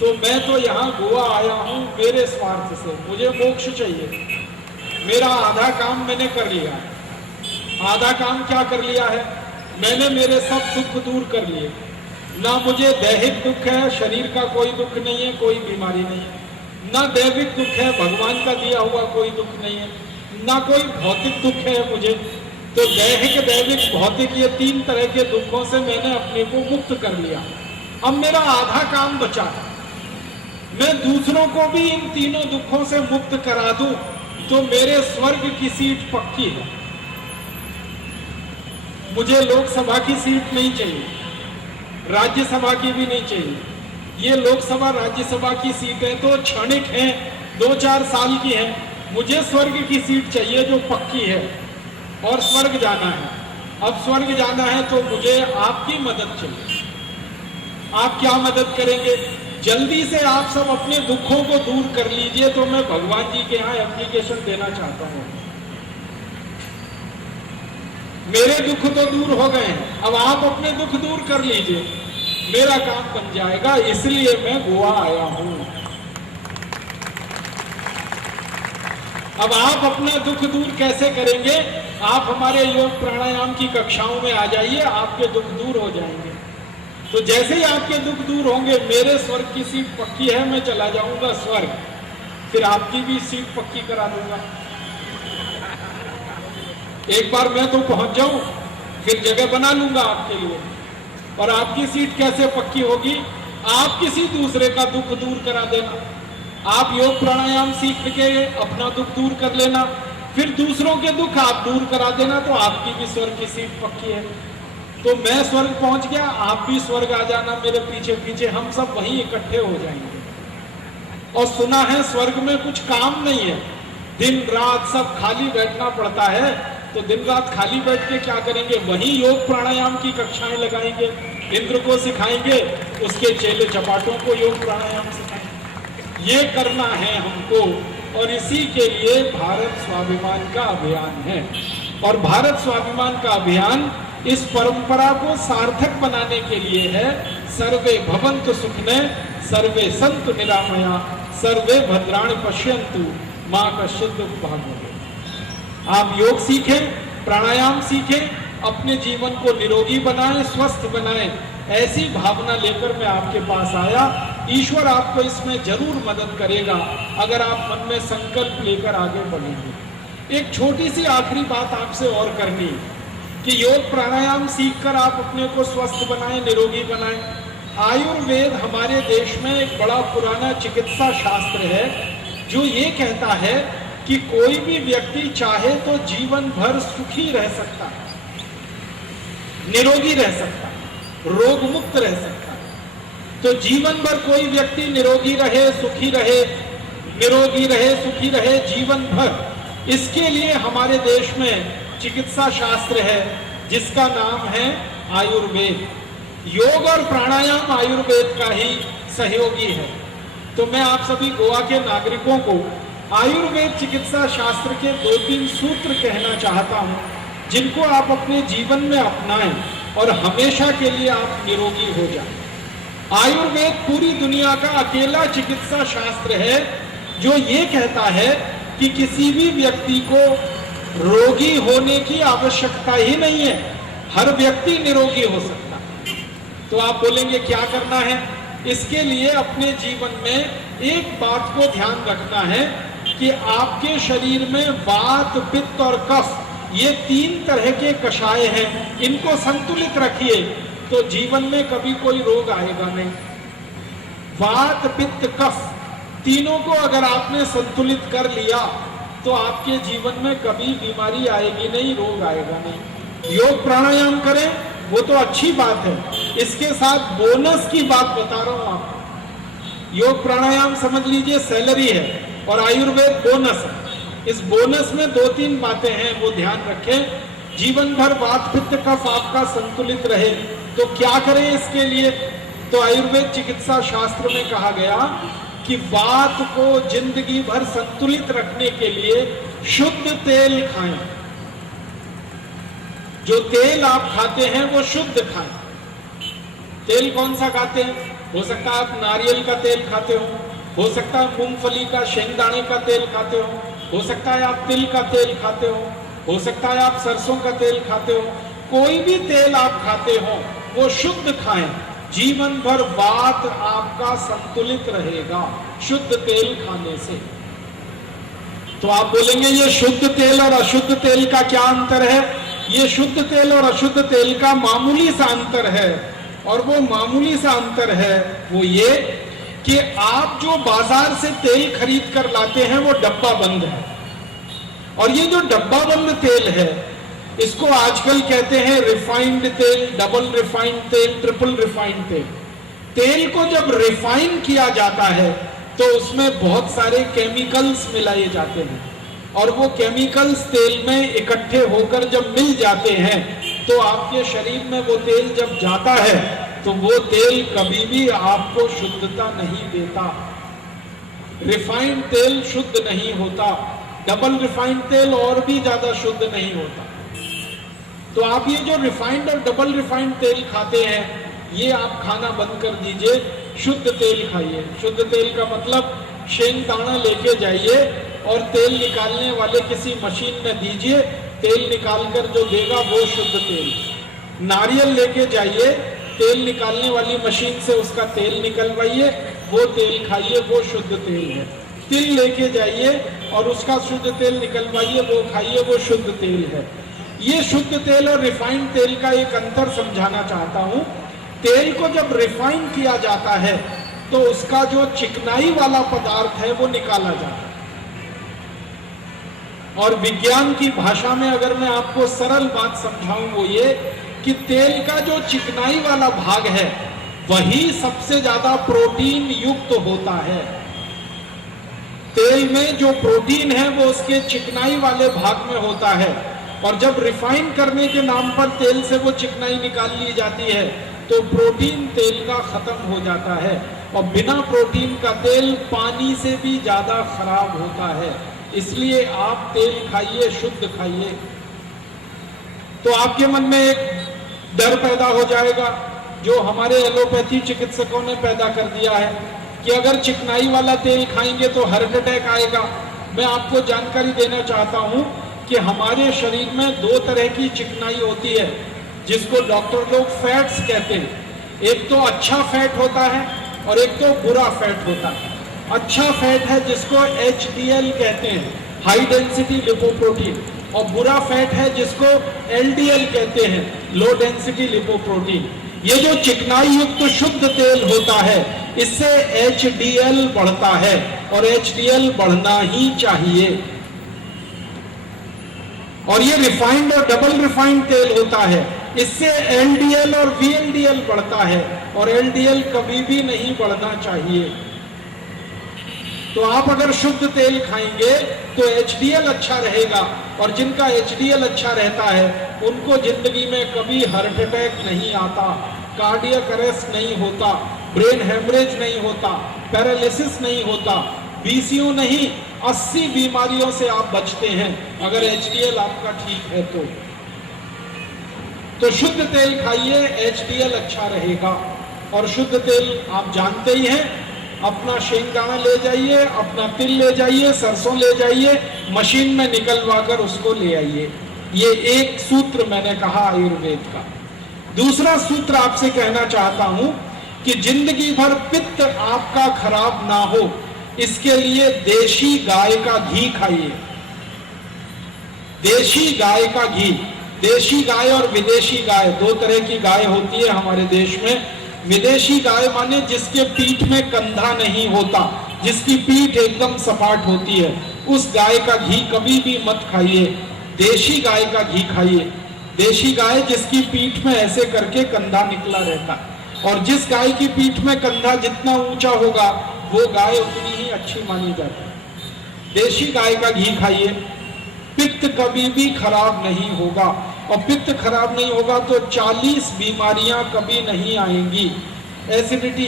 तो मैं तो यहाँ गोवा आया हूँ मेरे स्वार्थ से, मुझे मोक्ष चाहिए। मेरा आधा काम मैंने कर लिया। आधा काम क्या कर लिया है? मैंने मेरे सब दुख दूर कर लिए। ना मुझे दैहिक दुख है, शरीर का कोई दुख नहीं है, कोई बीमारी नहीं है। ना दैविक दुख है, भगवान का दिया हुआ कोई दुख नहीं है। ना कोई भौतिक दुख है मुझे। तो दैहिक, दैविक, भौतिक, ये तीन तरह के दुखों से मैंने अपने को मुक्त कर लिया। अब मेरा आधा काम बचा। मैं दूसरों को भी इन तीनों दुखों से मुक्त करा दूं तो मेरे स्वर्ग की सीट पक्की है। मुझे लोकसभा की सीट नहीं चाहिए, राज्यसभा की भी नहीं चाहिए। ये लोकसभा राज्यसभा की सीटें तो क्षणिक हैं, 2-4 साल की हैं। मुझे स्वर्ग की सीट चाहिए जो पक्की है, और स्वर्ग जाना है। अब स्वर्ग जाना है तो मुझे आपकी मदद चाहिए। आप क्या मदद करेंगे? जल्दी से आप सब अपने दुखों को दूर कर लीजिए, तो मैं भगवान जी के यहाँ एप्लीकेशन देना चाहता हूँ। मेरे दुख तो दूर हो गए हैं, अब आप अपने दुख दूर कर लीजिए, मेरा काम बन जाएगा। इसलिए मैं गोवा आया हूं। अब आप अपना दुख दूर कैसे करेंगे? आप हमारे योग प्राणायाम की कक्षाओं में आ जाइए, आपके दुख दूर हो जाएंगे। तो जैसे ही आपके दुख दूर होंगे, मेरे स्वर्ग की सीट पक्की है, मैं चला जाऊंगा स्वर्ग, फिर आपकी भी सीट पक्की करा दूंगा। एक बार मैं तो पहुंच जाऊं, फिर जगह बना लूंगा आपके लिए। और आपकी सीट कैसे पक्की होगी? आप किसी दूसरे का दुख दूर करा देना। आप योग प्राणायाम सीख के अपना दुख दूर कर लेना, फिर दूसरों के दुख आप दूर करा देना, तो आपकी भी स्वर्ग की सीट पक्की है। तो मैं स्वर्ग पहुंच गया, आप भी स्वर्ग आ जाना मेरे पीछे पीछे, हम सब वहीं इकट्ठे हो जाएंगे। और सुना है स्वर्ग में कुछ काम नहीं है, दिन रात सब खाली बैठना पड़ता है। तो दिन रात खाली बैठ के क्या करेंगे? वहीं योग प्राणायाम की कक्षाएं लगाएंगे, इंद्र को सिखाएंगे, उसके चेले चपाटों को योग प्राणायाम सिखाएंगे। ये करना है हमको, और इसी के लिए भारत स्वाभिमान का अभियान है। और भारत स्वाभिमान का अभियान इस परंपरा को सार्थक बनाने के लिए है। सर्वे भवन्तु सुखिनः, सर्वे सन्तु निरामया, सर्वे भद्राणि पश्यन्तु मा कश्चित् दुःखभाग्। आप योग सीखें, प्राणायाम सीखें, अपने जीवन को निरोगी बनाएं, स्वस्थ बनाएं। ऐसी भावना लेकर मैं आपके पास आया। ईश्वर आपको इसमें जरूर मदद करेगा अगर आप मन में संकल्प लेकर आगे बढ़ेंगे। एक छोटी सी आखिरी बात आपसे और करनी कि योग प्राणायाम सीखकर आप अपने को स्वस्थ बनाएं, निरोगी बनाएं। आयुर्वेद हमारे देश में एक बड़ा पुराना चिकित्सा शास्त्र है जो ये कहता है कि कोई भी व्यक्ति चाहे तो जीवन भर सुखी रह सकता है, निरोगी रह सकता है, रोग मुक्त रह सकता है। तो जीवन भर कोई व्यक्ति निरोगी रहे, सुखी रहे, निरोगी रहे, सुखी रहे जीवन भर, इसके लिए हमारे देश में चिकित्सा शास्त्र है जिसका नाम है आयुर्वेद। योग और प्राणायाम आयुर्वेद का ही सहयोगी है। तो मैं आप सभी गोवा के नागरिकों को आयुर्वेद चिकित्सा शास्त्र के 2-3 सूत्र कहना चाहता हूं, जिनको आप अपने जीवन में अपनाएं और हमेशा के लिए आप निरोगी हो जाएं। आयुर्वेद पूरी दुनिया का अकेला चिकित्सा शास्त्र है जो ये कहता है कि किसी भी व्यक्ति को रोगी होने की आवश्यकता ही नहीं है, हर व्यक्ति निरोगी हो सकता है। तो आप बोलेंगे क्या करना है? इसके लिए अपने जीवन में एक बात को ध्यान रखना है कि आपके शरीर में वात, पित्त और कफ, ये 3 तरह के कषाय हैं, इनको संतुलित रखिए तो जीवन में कभी कोई रोग आएगा नहीं। वात, पित्त, कफ, तीनों को अगर आपने संतुलित कर लिया तो आपके जीवन में कभी बीमारी आएगी नहीं, रोग आएगा नहीं। योग प्राणायाम करें वो तो अच्छी बात है, इसके साथ बोनस की बात बता रहा हूं आपको। योग प्राणायाम समझ लीजिए सैलरी है और आयुर्वेद बोनस है। इस बोनस में 2-3 बातें हैं, वो ध्यान रखें। जीवन भर वात, पित्त, कफ आपका संतुलित रहे तो क्या करें इसके लिए? तो आयुर्वेद चिकित्सा शास्त्र में कहा गया कि वात को जिंदगी भर संतुलित रखने के लिए शुद्ध तेल खाएं। जो तेल आप खाते हैं वो शुद्ध खाएं। तेल कौन सा खाते हैं? हो सकता है आप नारियल का तेल खाते हो सकता है मूंगफली का शेंगदाणे का तेल खाते हो सकता है आप तिल का तेल खाते हो सकता है आप सरसों का तेल खाते हो। कोई भी तेल आप खाते हो वो शुद्ध खाएं, जीवन भर वात आपका संतुलित रहेगा शुद्ध तेल खाने से। तो आप बोलेंगे ये शुद्ध तेल और अशुद्ध तेल का क्या अंतर है? ये शुद्ध तेल और अशुद्ध तेल का मामूली सा अंतर है, और वो मामूली सा अंतर है वो ये कि आप जो बाजार से तेल खरीद कर लाते हैं वो डब्बा बंद है, और ये जो डब्बा बंद तेल है इसको आजकल कहते हैं रिफाइंड तेल, डबल रिफाइंड तेल, ट्रिपल रिफाइंड तेल। तेल को जब रिफाइन किया जाता है तो उसमें बहुत सारे केमिकल्स मिलाए जाते हैं, और वो केमिकल्स तेल में इकट्ठे होकर जब मिल जाते हैं तो आपके शरीर में वो तेल जब जाता है तो वो तेल कभी भी आपको शुद्धता नहीं देता। रिफाइंड तेल शुद्ध नहीं होता, डबल रिफाइंड तेल और भी ज्यादा शुद्ध नहीं होता। तो आप ये जो रिफाइंड और डबल रिफाइंड तेल खाते हैं ये आप खाना बंद कर दीजिए, शुद्ध तेल खाइए। शुद्ध तेल का मतलब शेंगदाना लेके जाइए और तेल निकालने वाले किसी मशीन में दीजिए, तेल निकालकर जो देगा वो शुद्ध तेल। नारियल लेके जाइए, तेल निकालने वाली मशीन से उसका तेल निकलवाइए, वो तेल खाइए, वो शुद्ध तेल है। तिल लेके जाइए और उसका शुद्ध तेल निकलवाइए, वो खाइए, वो शुद्ध तेल है। ये शुद्ध तेल और रिफाइंड तेल का एक अंतर समझाना चाहता हूं। तेल को जब रिफाइन किया जाता है तो उसका जो चिकनाई वाला पदार्थ है वो निकाला जाता है, और विज्ञान की भाषा में अगर मैं आपको सरल बात समझाऊं वो ये कि तेल का जो चिकनाई वाला भाग है वही सबसे ज्यादा प्रोटीन युक्त होता है। तेल में जो प्रोटीन है वो उसके चिकनाई वाले भाग में होता है, और जब रिफाइन करने के नाम पर तेल से वो चिकनाई निकाल ली जाती है तो प्रोटीन तेल का खत्म हो जाता है, और बिना प्रोटीन का तेल पानी से भी ज्यादा खराब होता है। इसलिए आप तेल खाइए, शुद्ध खाइए। तो आपके मन में एक डर पैदा हो जाएगा जो हमारे एलोपैथी चिकित्सकों ने पैदा कर दिया है कि अगर चिकनाई वाला तेल खाएंगे तो हार्ट अटैक आएगा। मैं आपको जानकारी देना चाहता हूं कि हमारे शरीर में दो तरह की चिकनाई होती है जिसको डॉक्टर लोग फैट्स कहते हैं। एक तो अच्छा फैट होता है और एक तो बुरा फैट होता है। अच्छा फैट है जिसको HDL कहते हैं, हाई डेंसिटी लिपोप्रोटीन, और बुरा फैट है जिसको LDL कहते हैं, लो डेंसिटी लिपोप्रोटीन। ये जो चिकनाई युक्त शुद्ध तेल होता है इससे HDL बढ़ता है, और HDL बढ़ना ही चाहिए। और ये रिफाइंड और डबल रिफाइंड तेल होता है, इससे LDL और VLDL बढ़ता है, और LDL कभी भी नहीं बढ़ना चाहिए। तो आप अगर शुद्ध तेल खाएंगे तो HDL अच्छा रहेगा, और जिनका HDL अच्छा रहता है उनको जिंदगी में कभी हार्ट अटैक नहीं आता, कार्डियक अरेस्ट नहीं होता, ब्रेन हेमरेज नहीं होता, पैरालिसिस नहीं होता, BCO नहीं, 80 बीमारियों से आप बचते हैं अगर HDL आपका ठीक है तो शुद्ध तेल खाइए, HDL अच्छा रहेगा। और शुद्ध तेल आप जानते ही हैं, अपना शेंगदाना ले जाइए, अपना तिल ले जाइए, सरसों ले जाइए, मशीन में निकलवा कर उसको ले आइए। ये एक सूत्र मैंने कहा आयुर्वेद का। दूसरा सूत्र आपसे कहना चाहता हूं कि जिंदगी भर पित्त आपका खराब ना हो इसके लिए देशी गाय का घी खाइए। देशी गाय का घी। देशी गाय और विदेशी गाय दो तरह की गाय होती है हमारे देश में। विदेशी गाय माने जिसके पीठ में कंधा नहीं होता, जिसकी पीठ एकदम सपाट होती है, उस गाय का घी कभी भी मत खाइए। देशी गाय का घी खाइए। देशी गाय जिसकी पीठ में ऐसे करके कंधा निकला रहता है, और जिस गाय की पीठ में कंधा जितना ऊंचा होगा वो गाय उतनी ही अच्छी मानी जाती है। देशी गाय का घी खाइए। पित्त कभी भी खराब नहीं होगा, और पित्त खराब नहीं होगा तो 40 बीमारियां कभी नहीं आएंगी। Acidity,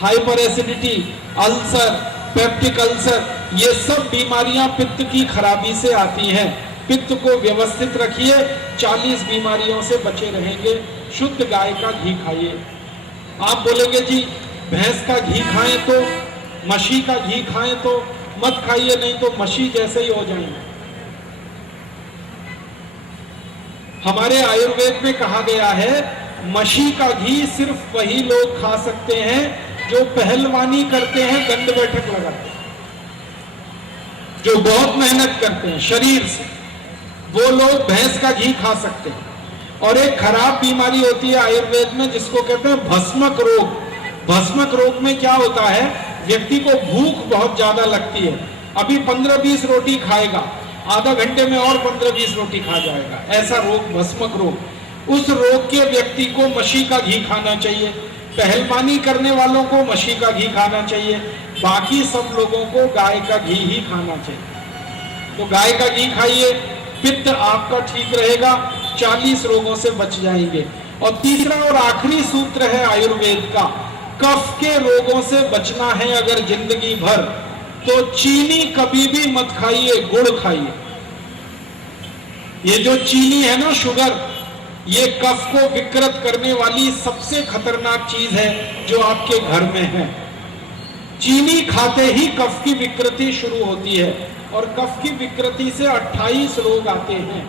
hyper acidity, ulcer, peptic ulcer, ये सब बीमारियां पित्त की खराबी से आती हैं। पित्त को व्यवस्थित रखिए, 40 बीमारियों से बचे रहेंगे। शुद्ध गाय का घी खाइए। आप बोलेंगे जी भैंस का घी खाएं तो, मशी का घी खाएं तो मत खाइए, नहीं तो मशी जैसे ही हो जाएंगे। हमारे आयुर्वेद में कहा गया है मशी का घी सिर्फ वही लोग खा सकते हैं जो पहलवानी करते हैं, दंड बैठक लगाते हैं, जो बहुत मेहनत करते हैं शरीर से, वो लोग भैंस का घी खा सकते हैं। और एक खराब बीमारी होती है आयुर्वेद में जिसको कहते हैं भस्मक रोग। भस्मक रोग में क्या होता है, व्यक्ति को भूख बहुत ज्यादा लगती है, अभी 15-20 रोटी खाएगा, आधा घंटे में और 15-20 रोटी खा जाएगा, ऐसा रोग भस्मक रोग। उस रोग के व्यक्ति को मशी का घी खाना चाहिए, पहलवानी करने वालों को मशी का घी खाना चाहिए, बाकी सब लोगों को गाय का घी ही खाना चाहिए। तो गाय का घी खाइए, पित्त आपका ठीक रहेगा, 40 रोगों से बच जाएंगे। और तीसरा और आखिरी सूत्र है आयुर्वेद का, कफ के रोगों से बचना है अगर जिंदगी भर, तो चीनी कभी भी मत खाइए, गुड़ खाइए। ये जो चीनी है ना, शुगर, ये कफ को विकृत करने वाली सबसे खतरनाक चीज है जो आपके घर में है। चीनी खाते ही कफ की विकृति शुरू होती है और कफ की विकृति से 28 रोग आते हैं।